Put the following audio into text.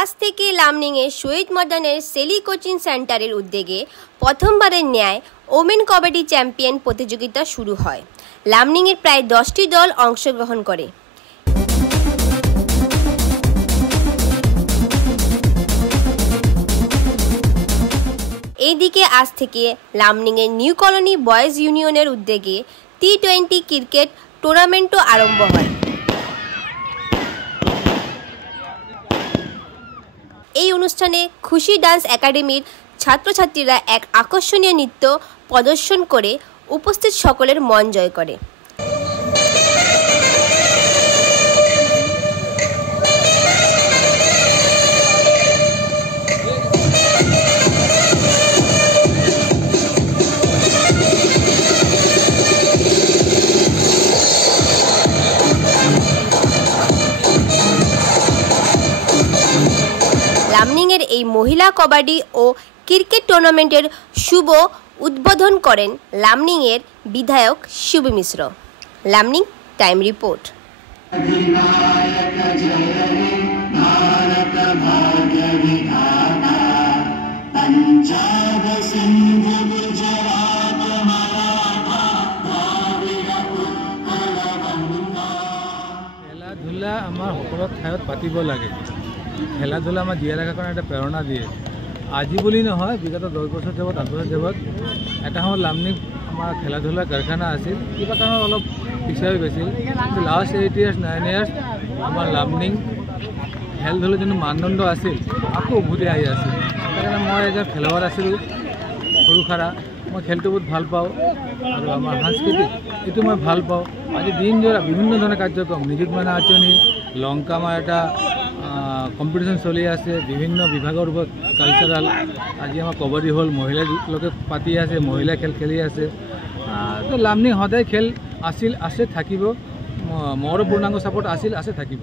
আজ থেকে লামনিংয়ের শহীদ ময়দানের সেলি কোচিং সেন্টারের উদ্যোগে প্রথমবারের ন্যায় ওমেন কবাডি চ্যাম্পিয়ন প্রতিযোগিতা শুরু হয়। লামনিংয়ের প্রায় 10টি দল অংশগ্রহণ করে। এইদিকে আজ থেকে লামনিংয়ের নিউ কলোনি বয়েজ ইউনিয়নের উদ্যোগে T20 ক্রিকেট টুর্নামেন্টও আরম্ভ হয়। এই অনুষ্ঠানে খুশি ডান্স একাডেমির ছাত্রছাত্রীরা এক আকর্ষণীয় নৃত্য প্রদর্শন করে উপস্থিত সকলের মন জয় করে। লামনিংয়ের এই মহিলা কবাডি ও ক্রিকেট টুর্নামেন্টের শুভ উদ্বোধন করেন লামনিংয়ের বিধায়ক শিব মিশ্র। লামনিং টাইম রিপোর্ট। খেলা-ধূলা আমাৰ সকলো ঠাইত পাতিব লাগে। খেলা-ধূলা আমাৰ জীয়াই ৰখাৰ কাৰণে এটা প্ৰেৰণা দিয়ে। আজি বুলি নহয়, বিগত 10 বছৰ যাবত 8 বছৰ যাবত এটা সময়ত লামনিং আমাৰ খেলা-ধূলা কাৰখানা আছিল। কিবা কাৰণত অলপ পিছুৱাই হৈ গৈছিল, কিন্তু লাষ্ট 8 years 9 years আমাৰ লামনিং খেল-ধূলাৰ যোনটো মানদণ্ড আছিল আকৌ উভতি আহি আছিল। সেইকাৰণে মই এজন খেলুৱৈ আছিলোঁ সৰু খাৰা। মই খেলটো বহুত ভাল পাওঁ আৰু আমাৰ সাংস্কৃতিক এইটো মই ভাল পাওঁ। আজি দিনজোৰা বিভিন্ন ধৰণৰ কাৰ্যক্ৰম, নিযুত মইনা আঁচনি, লংকা আমাৰ এটা কম্পিটিশ্যন চলি আছে, বিভিন্ন বিভাগৰ ওপৰত কালচাৰেল। আজি আমাৰ কবাডী হ'ল, মহিলা লোকে পাতি আছে, মহিলা খেল খেলি আছে। তো লামনিং সদায় খেল আছিল, আছে, থাকিব। মোৰো পূৰ্ণাংগ ছাপোৰ্ট আছিল, আছে, থাকিব।